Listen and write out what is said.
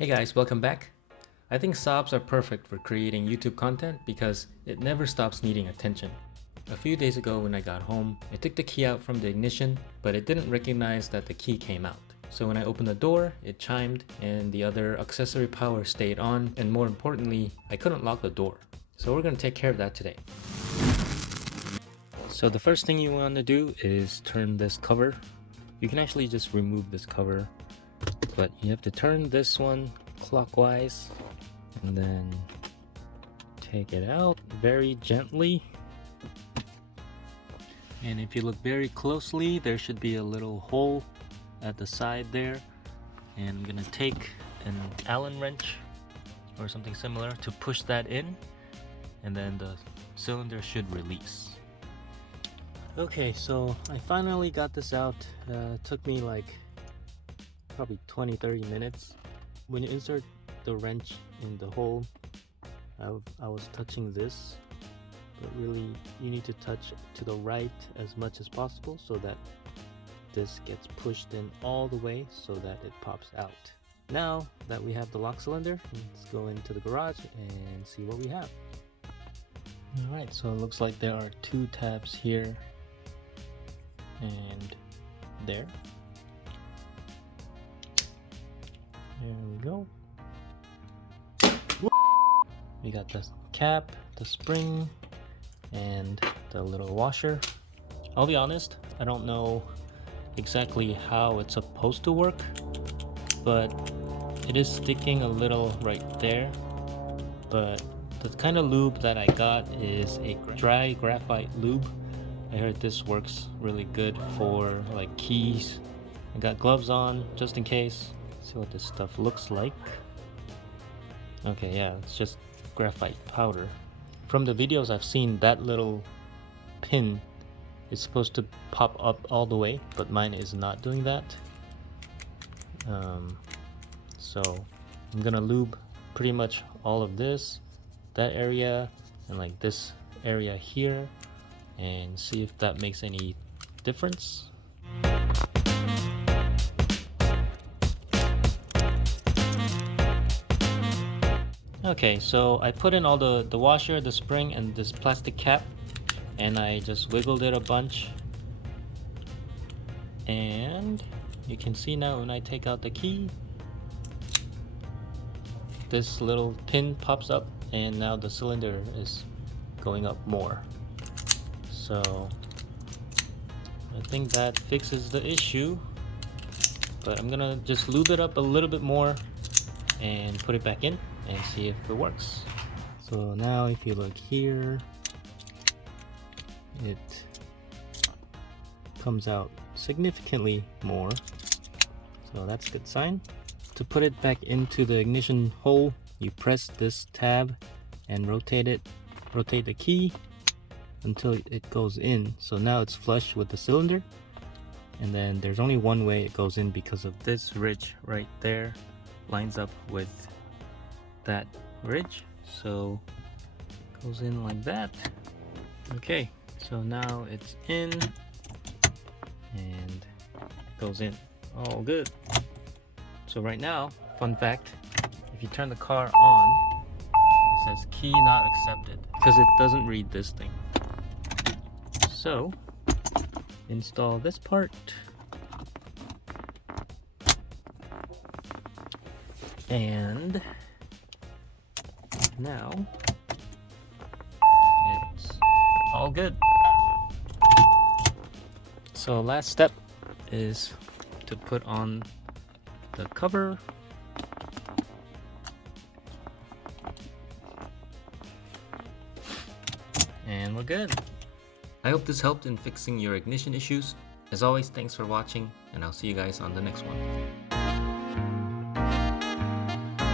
Hey guys, welcome back. I think SAABs are perfect for creating YouTube content because it never stops needing attention. A few days ago when I got home, I took the key out from the ignition, but it didn't recognize that the key came out. So when I opened the door, it chimed and the other auxiliary power stayed on, and more importantly, I couldn't lock the door. So we're going to take care of that today. So the first thing you want to do is turn this cover. You can actually just remove this cover, but you have to turn this one clockwise and then take it out very gently. And if you look very closely, there should be a little hole at the side there, and I'm gonna take an Allen wrench or something similar to push that in, and then the cylinder should release. Okay, so I finally got this out. It took me like probably 20-30 minutes. When you insert the wrench in the hole, I was touching this, but really you need to touch to the right as much as possible so that this gets pushed in all the way so that it pops out. Now that we have the lock cylinder, let's go into the garage and see what we have. Alright, so it looks like there are two tabs here and there. There we go. We got the cap, the spring, and the little washer. I'll be honest, I don't know exactly how it's supposed to work, but it is sticking a little right there. But the kind of lube that I got is a dry graphite lube. I heard this works really good for like keys. I got gloves on just in case. See what this stuff looks like. Okay, yeah, it's just graphite powder. From the videos I've seen, that little pin is supposed to pop up all the way, but mine is not doing that. So I'm gonna lube pretty much all of this, that area, and like this area here, and see if that makes any difference. Okay, so I put in all the washer, the spring, and this plastic cap, and I just wiggled it a bunch. And you can see now when I take out the key, this little pin pops up, and now the cylinder is going up more. So I think that fixes the issue, but I'm gonna just lube it up a little bit more and put it back in and see if it works. So now if you look here, it comes out significantly more, so that's a good sign. To put it back into the ignition hole, you press this tab and rotate the key until it goes in. So now it's flush with the cylinder, and then there's only one way it goes in because of this ridge right there lines up with that ridge, so it goes in like that. Okay, so now it's in and goes in all good. So right now, fun fact, if you turn the car on, it says key not accepted because it doesn't read this thing. So install this part, and now it's all good. So last step is to put on the cover. And we're good. I hope this helped in fixing your ignition issues. As always, thanks for watching, and I'll see you guys on the next one.